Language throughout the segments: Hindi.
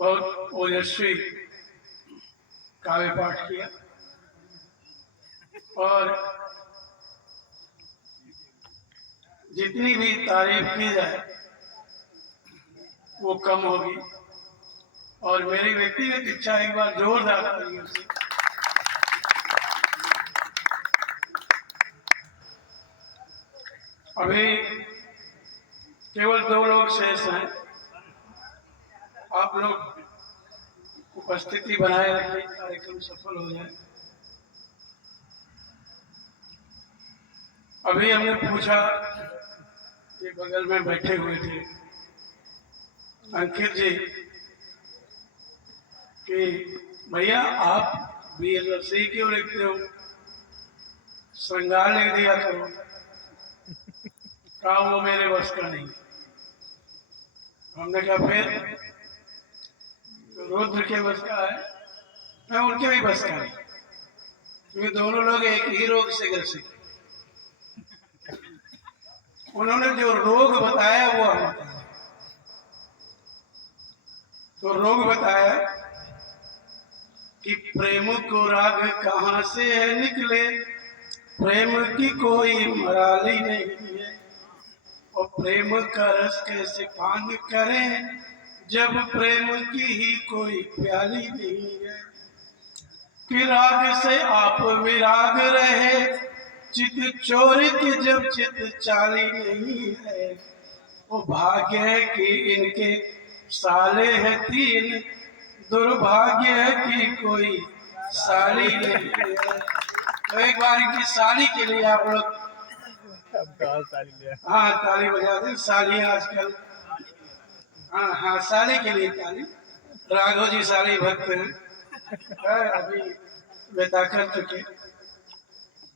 बहुत ओजस्वी काव्य पाठ किया और जितनी भी तारीफ की जाए वो कम होगी। और मेरी व्यक्तिगत इच्छा एक बार जोरदार तालियों से अभी केवल 2 लोग शेष हैं। आप लोग उपस्थिति बनाए रखें, कार्यक्रम सफल हो जाए। अभी हमने पूछा, ये बगल में बैठे हुए थे अंकित जी, कि भैया आप भी रसी क्यों लिखते हो, श्रृंगार लिख दिया करो। कहा वो मेरे बस का नहीं। हमने कहा फिर रुद्र के बस का है, मैं उनके भी बस का नहीं, क्योंकि दोनों लोग एक ही रोग से ग्रसित। उन्होंने जो रोग बताया वो हम बताया। तो रोग बताया कि प्रेम को राग कहाँ से निकले, प्रेम की कोई मराली नहीं है, और प्रेम का रस कैसे पान करें जब प्रेम की ही कोई प्याली नहीं है। कि राग से आप विराग रहे, चित चोरित जब चित चाली नहीं है, वो भाग्य है कि इनके साले हैं 3, दुर्भाग्य है कि कोई साली नहीं है। तो एक बार इनकी साली के लिए आप लोग हाँ ताली बजा दें। साली आजकल हाँ साली के लिए ताली। राघव जी साली भक्त हैं, अभी व्यथा कर चुके।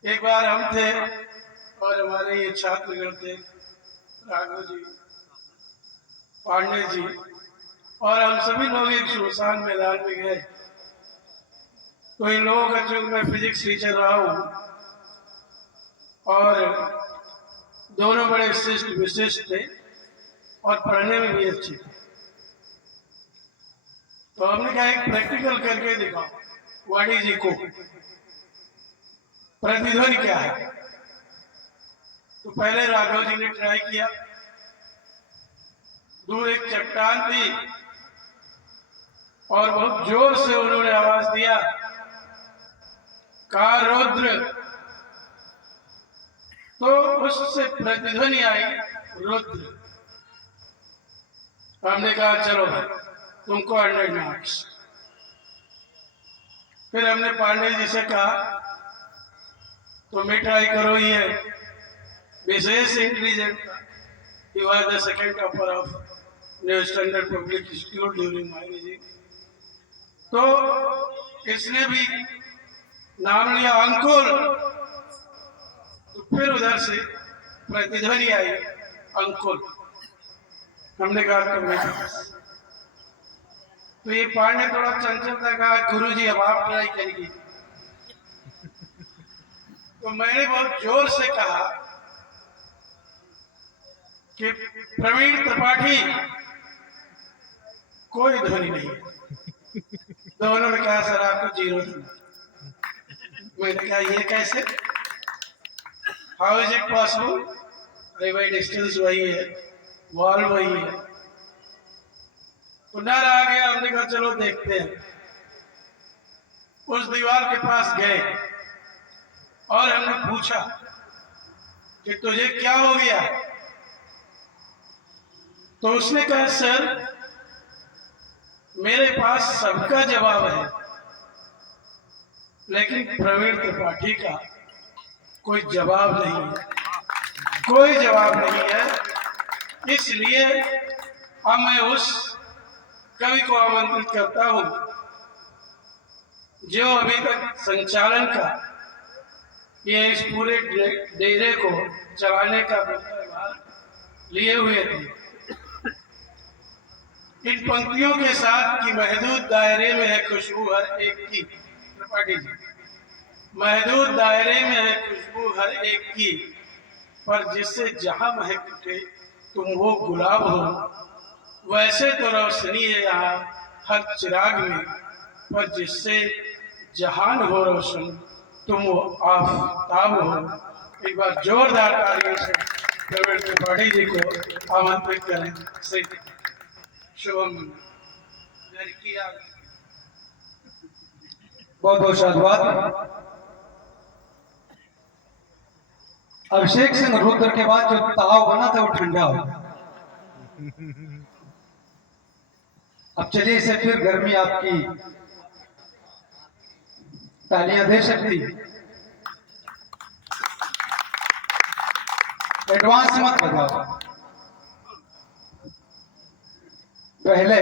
एक बार हम थे और हमारे ये छात्रगण थे, राघव जी, पांडे जी, और हम सभी लोग एक सुनसान मैदान में गए। तो इन लोगों का चूंकि मैं फिजिक्स टीचर रहा हूँ और दोनों बड़े विशिष्ट थे और पढ़ने में भी अच्छे थे, तो हमने कहा एक प्रैक्टिकल करके दिखाओ, व्हाट इज इको, प्रतिध्वनि क्या है। तो पहले राघव जी ने ट्राई किया। दूर एक चट्टान थी और बहुत जोर से उन्होंने आवाज दिया, कहा रुद्र। तो उससे प्रतिध्वनि आई रुद्र। हमने कहा चलो भाई तुमको 100 मार्क्स। फिर हमने पांडे जी से कहा तुम भी ट्राई करो, ये विशेष इंटेलिजेंट था। He was the second topper of New Standard Public School during my regime। तो इसने भी नाम लिया अंकुर। तो फिर उधर से प्रतिध्वनि आई अंकुर। हमने कहा तो ये पांडे थोड़ा चंचल था, कहा गुरु जी अब आप ट्राई करिए। तो मैंने बहुत जोर से कहा कि प्रवीण त्रिपाठी कोई ध्वनि नहीं है। तो उन्होंने कहा सर आपको 0 ध्वनि। मैंने कहा ये कैसे, हाउ इज इट पॉसिबल। अरे भाई डिस्टेंस वही है, वॉल वही है। तो डर आ गया। हमने कहा चलो देखते हैं। उस दीवार के पास गए और हमने पूछा कि तुझे क्या हो गया। तो उसने कहा सर मेरे पास सबका जवाब है, लेकिन प्रवीण त्रिपाठी का कोई जवाब नहीं है, कोई जवाब नहीं है। इसलिए अब मैं उस कवि को आमंत्रित करता हूं जो अभी तक संचालन का ये इस पूरे डेरे को चलाने का भार लिए हुए थे। इन पंक्तियों के साथ कि महदूद दायरे में है खुशबू हर एक की, त्रिपाठी जी, महदूद दायरे में है खुशबू हर एक की, पर जिससे जहां महक उठे तुम वो गुलाब हो, वैसे तो रोशनी है यहाँ हर चिराग में, पर जिससे जहान हो रोशन, तुम वो आफताब हो। एक बार जोरदार तालियों से प्रवीण त्रिपाठी जी को आमंत्रित करें। श्री शुभम बहुत बहुत साधुवाद। अभिषेक सिंह रुद्र के बाद जो ताव बना था वो ठंडा हो। अब चलिए इसे फिर गर्मी आपकी तालियां दे सकती। एडवांस मत बजाओ, पहले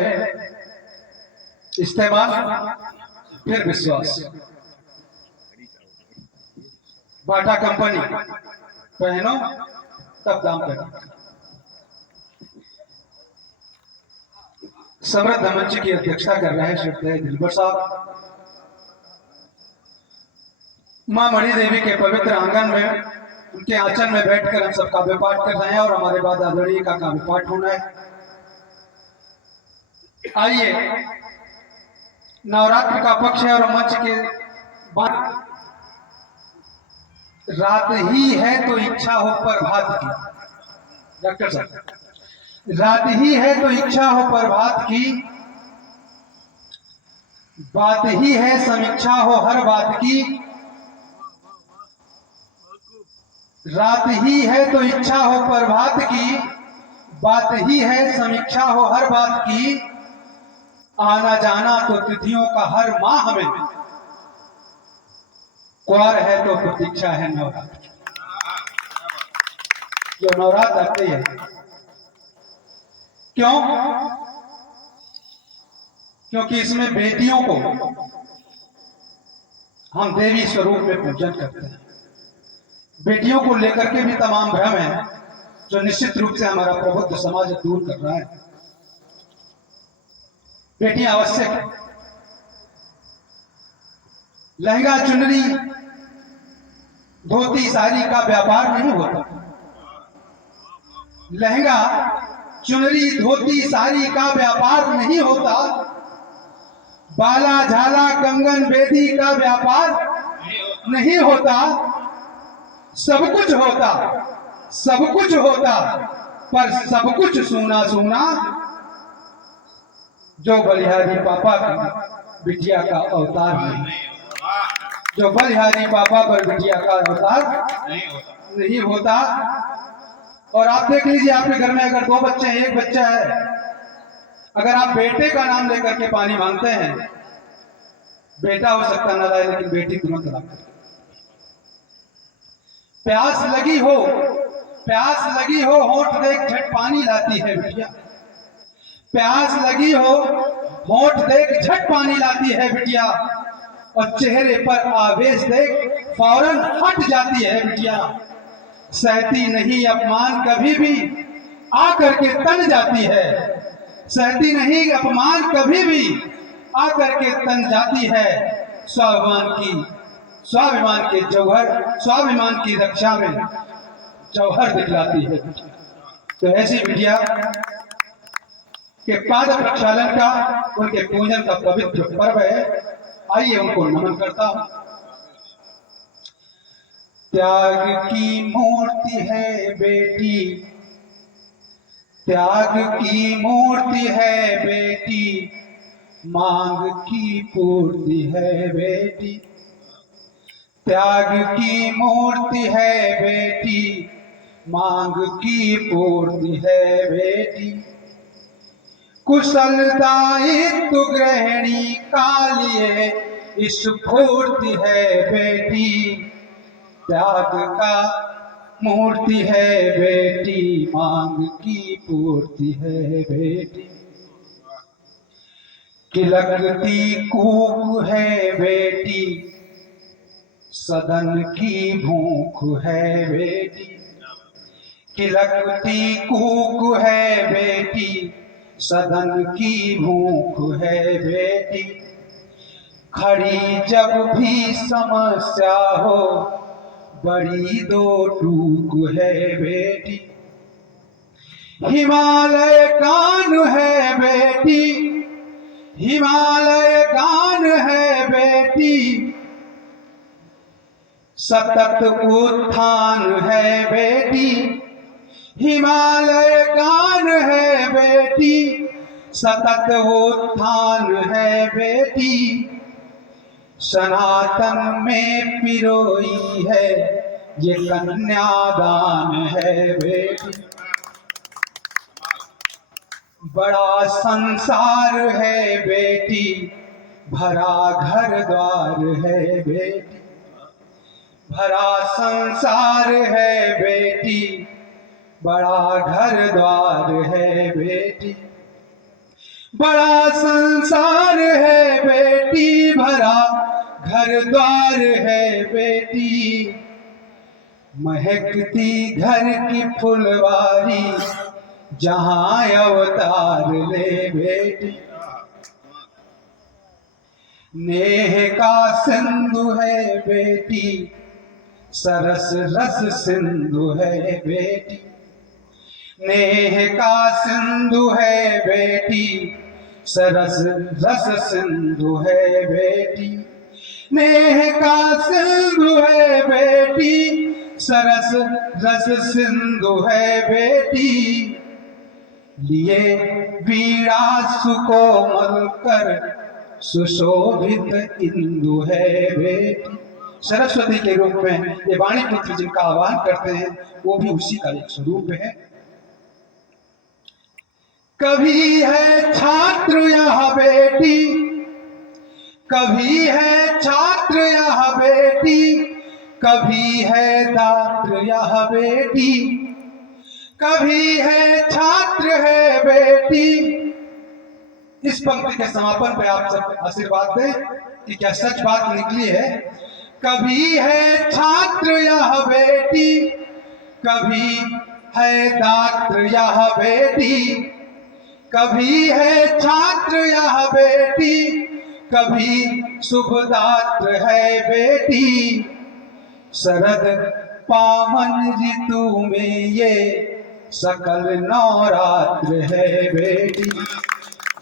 इस्तेमाल फिर विश्वास। बाटा कंपनी पहनो तब दाम करो। समृद्ध मंच की अध्यक्षता कर रहे हैं श्री दिलबर साहब। मां मणि देवी के पवित्र आंगन में उनके आंचल में बैठकर हम सब काव्य पाठ कर रहे हैं और हमारे बाद आदरणीय का काव्य पाठ होना है। आइए, नवरात्र का पक्ष है और मंच के बाद रात ही है तो इच्छा हो प्रभात की। डॉक्टर साहब, रात ही है तो इच्छा हो प्रभात की, बात ही है समीक्षा हो हर बात की। रात ही है तो इच्छा हो प्रभात की, बात ही है समीक्षा हो हर बात की। आना जाना तो तिथियों का हर माह में, क्वार है तो प्रतीक्षा है नवरात्र। जो नवरात्र आते है क्यों? क्योंकि इसमें बेटियों को हम देवी स्वरूप में पूजन करते हैं। बेटियों को लेकर के भी तमाम भ्रम है जो निश्चित रूप से हमारा प्रबुद्ध समाज दूर कर रहा है। बेटियां आवश्यक है। लहंगा चुनरी धोती साड़ी का व्यापार नहीं होता। लहंगा चुनरी धोती साड़ी का व्यापार नहीं होता। बाला झाला कंगन बेदी का व्यापार नहीं होता। सब कुछ होता, सब कुछ होता, पर सब कुछ सूना सूना जो बलिहारी पापा की बिटिया का अवतार नहीं। जो बलिहारी पापा पर बिटिया का अवतार नहीं होता। और आप देख लीजिए, आपके घर में अगर 2 बच्चे हैं, एक बच्चा है, अगर आप बेटे का नाम लेकर के पानी मांगते हैं, बेटा हो सकता ना लाए लेकिन बेटी तुरंत ला। प्यास लगी हो, प्यास लगी हो, होठ देख झट पानी लाती है बिटिया। प्यास लगी हो, होठ देख झट पानी लाती है बिटिया। और चेहरे पर आवेश देख फौरन हट जाती है बिटिया। सहती नहीं अपमान कभी भी आकर के तन जाती है। सहती नहीं अपमान कभी भी आकर के तन जाती है। स्वाभिमान के जौहर, स्वाभिमान की रक्षा में जौहर दिखलाती है। तो ऐसी बिटिया के पाद प्रक्षालन का, उनके पूजन का पवित्र पर्व है। आइए उनको नमन करता हूं। त्याग की मूर्ति है बेटी, त्याग की मूर्ति है बेटी, मांग की पूर्ति है बेटी। त्याग की मूर्ति है बेटी, मांग की पूर्ति है बेटी। कुशल दायित्व गृहिणी कालिए स्फूर्ति है बेटी। त्याग का मूर्ति है बेटी, मांग की पूर्ति है बेटी। किलकती कूक है बेटी, सदन की भूख है बेटी। किलकती कूक है बेटी, सदन की भूख है बेटी। खड़ी जब भी समस्या हो, बड़ी 2 टूक है बेटी। हिमालय कान है बेटी, हिमालय गान है बेटी, सतत उत्थान है बेटी। हिमालय गान है बेटी, सतत उत्थान है बेटी। सनातन में पिरोई है ये कन्यादान है बेटी। बड़ा संसार है बेटी, भरा घर द्वार है बेटी। भरा संसार है बेटी, बड़ा घर द्वार है बेटी। बड़ा संसार है बेटी, भरा घर द्वार है बेटी। महकती घर की फुलवारी, जहां अवतार ले बेटी। नेह का सिंधु है बेटी, सरस रस सिंधु है बेटी। नेह का सिंधु है बेटी, सरस रस सिंधु है बेटी। नेह का सिंधु है बेटी, सरस रस सिंधु है बेटी। लिए वीणा सुकोमल कर, सुशोभित इंदु है बेटी। सरस्वती के रूप में ये वाणी पुत्र जिनका आह्वान करते हैं, वो भी उसी का एक स्वरूप है। कभी है छात्र यह बेटी, कभी है छात्र यह बेटी। कभी है दात्र यह बेटी, कभी है छात्र है बेटी। इस पंक्ति के समापन पे आप सब आशीर्वाद दें कि क्या सच बात निकली है। कभी है छात्र यह बेटी, कभी है दात्र यह बेटी। कभी है छात्र यह बेटी, कभी शुभदात्र है बेटी। शरद पावन ऋतु में ये सकल नवरात्र है बेटी।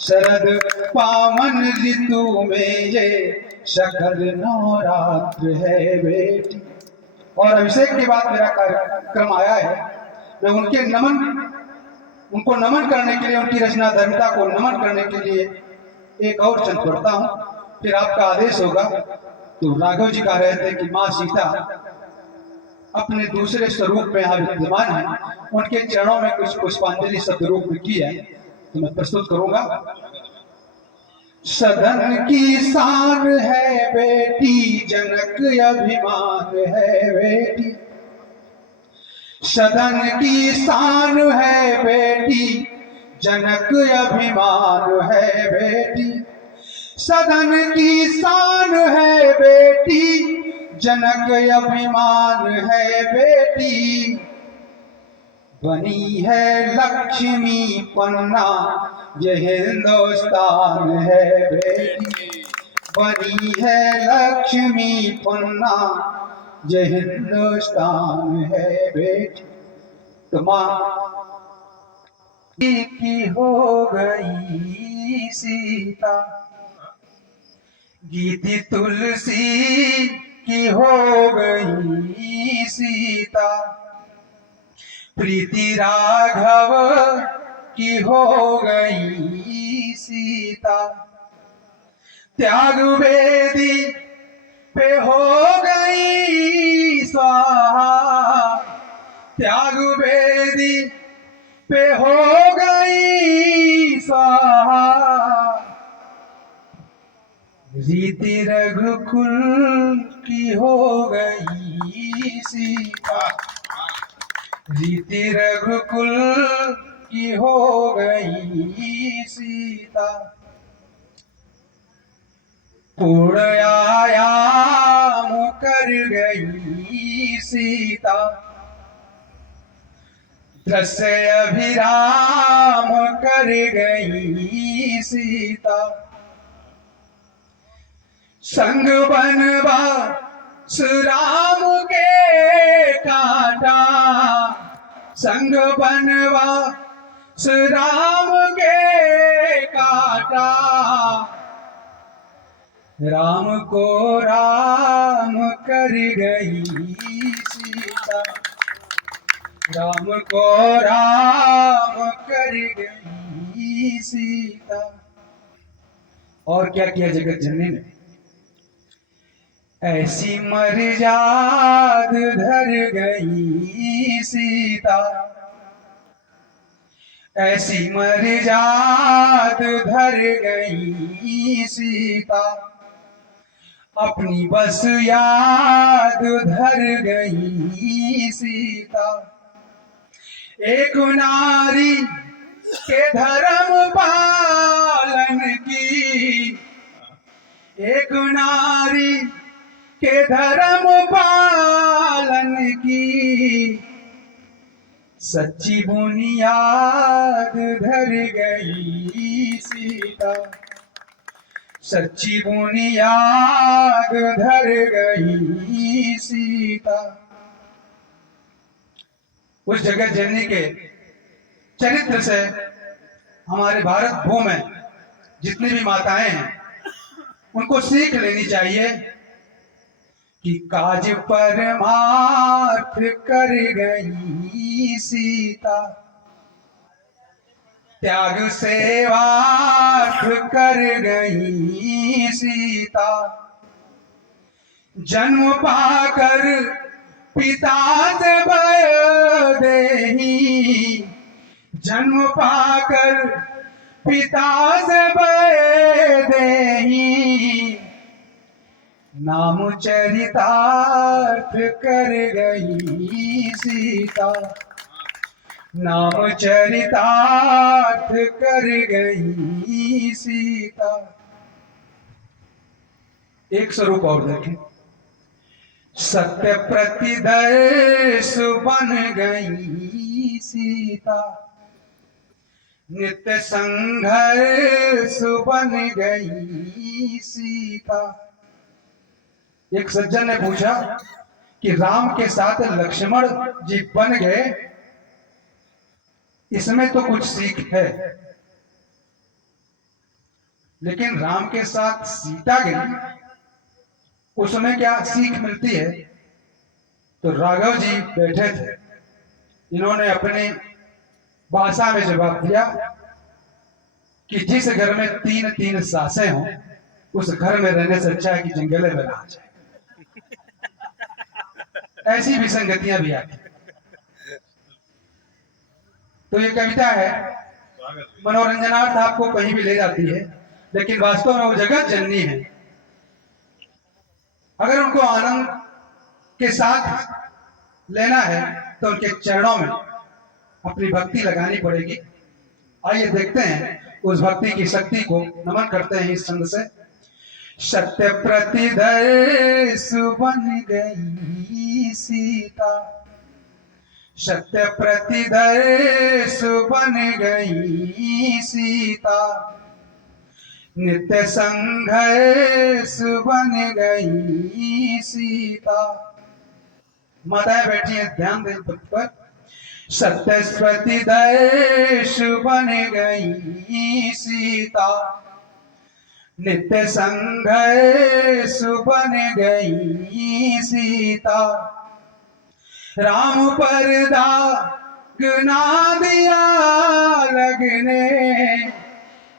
शरद पावन ऋतु में ये सकल नवरात्र है बेटी। और अभिषेक के बाद मेरा कार्यक्रम आया है। मैं उनको नमन करने के लिए, उनकी रचना धर्मिता को नमन करने के लिए एक और चंद पढ़ता हूं, फिर आपका आदेश होगा। तो राघव जी कह रहे थे कि माँ सीता अपने दूसरे स्वरूप में यहाँ विद्यमान है, उनके चरणों में कुछ पुष्पांजलि शब्दरूप में की है, तो मैं प्रस्तुत करूंगा। सदन की शान है बेटी, जनक अभिमान है बेटी। सदन की शान है बेटी, जनक अभिमान है बेटी। सदन की शान है बेटी, जनक अभिमान है बेटी। बनी है लक्ष्मी पन्ना, ये हिंदुस्तान है बेटी। बनी है लक्ष्मी पन्ना, ये हिंदुस्तान है बेटी। तो माँ की हो गई सीता, गीति तुलसी की हो गई सीता। प्रीति राघव की हो गई सीता। त्याग वेदी पे हो गई स्वाहा। त्याग वेदी पे हो गई स्वाहा। रीति रघुकुल की हो गई सीता। रीति रघुकुल की हो गई सीता। पूर्ण आयाम कर गई सीता। दृश्य अभिराम कर गई सीता। संग बनवास राम के काटा। संग बनवास राम के काटा। राम को राम कर गई सीता, राम को राम कर गई सीता। और क्या किया जगत जननी ने? ऐसी मर्याद धर गई सीता, ऐसी मर्याद धर गई सीता, अपनी बस याद धर गई सीता। एक नारी के धर्म पालन की, एक नारी के धर्म पालन की, सच्ची बुनियाद धर गई सीता, सच्ची बुनियाद धर गई सीता। उस जगत जननी के चरित्र से हमारे भारत भूमि में जितनी भी माताएं हैं उनको सीख लेनी चाहिए कि काज परमार्थ कर गई सीता, त्याग सेवार्थ कर गई सीता। जन्म पाकर पिता से भय देही, जन्म पाकर पिता से भय देही, नाम चरितार्थ कर गई सीता, नाम चरितार्थ कर गई सीता। एक स्वरूप और देखें, सत्य प्रतिदर्श बन गई सीता, नित्य संघर्ष बन गई सीता। एक सज्जन ने पूछा कि राम के साथ लक्ष्मण जी बन गए, इसमें तो कुछ सीख है, लेकिन राम के साथ सीता गई उसमें क्या सीख मिलती है? तो राघव जी बैठे थे, इन्होंने अपनी भाषा में जवाब दिया कि जिस घर में 3-3 सासें हों उस घर में रहने से अच्छा है कि जंगले में रहा जाए। ऐसी विसंगतियां भी आती। तो ये कविता है, मनोरंजनार्थ आपको कहीं भी ले जाती है, लेकिन वास्तव में वो जगत जननी है। अगर उनको आनंद के साथ लेना है तो उनके चरणों में अपनी भक्ति लगानी पड़ेगी। आइए देखते हैं उस भक्ति की शक्ति को, नमन करते हैं इस छंद से। सत्य प्रतिदर्श बन गई सीता, सत्य प्रतिदर्श बन गई सीता, नित्य संघर्ष बन गई सीता। माताएं बैठी हैं, ध्यान दें पर। सत्य प्रतिदर्श बन गई सीता, नित्य संघर्ष बन गई सीता। राम पर दाग ना दिया लगने,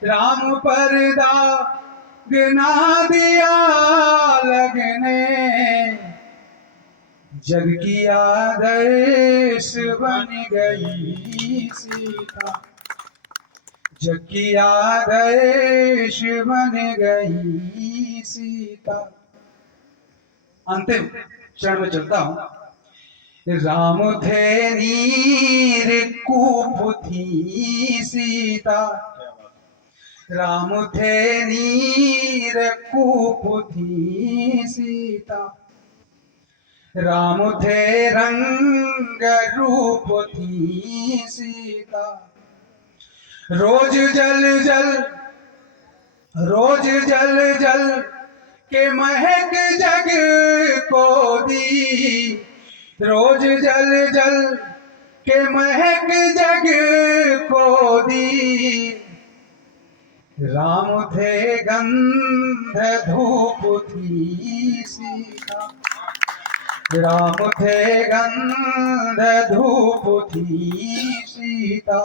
राम पर दाग ना दिया लगने, जग की आदर्श बन गई सीता, जग की आदर्श बन गई सीता। अंतिम चरण में चलता हूं। राम थे नीर कूप थी सीता, राम थे नीर कूप थी सीता, राम थे रंग रूप थी सीता। रोज जल जल, रोज जल जल के महक जग को दी, रोज जल जल के महक जग को दी। राम थे गंध धूप थी सीता, राम थे गंध धूप थी सीता।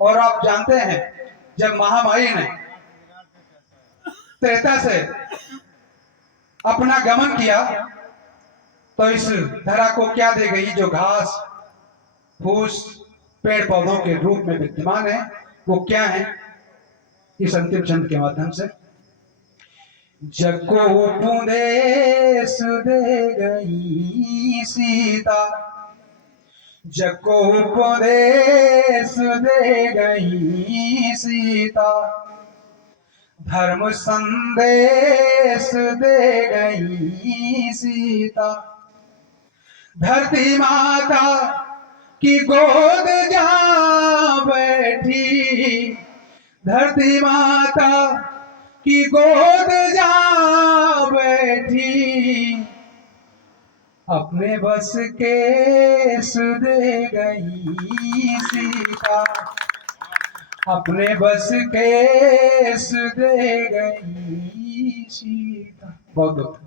और आप जानते हैं जब महामाई ने त्रेता से अपना गमन किया तो इस धरा को क्या दे गई? जो घास फूस पेड़ पौधों के रूप में विद्यमान है, वो क्या है? इस अंतिम छंद के माध्यम से, जग को उपदेश दे गई सीता, जग को उपदेश दे गई सीता, धर्म संदेश दे गई सीता। धरती माता की गोद जा बैठी, धरती माता की गोद जा बैठी, अपने बस के दे गई सीता, अपने बस के दे गई सीता। बहुत बहुत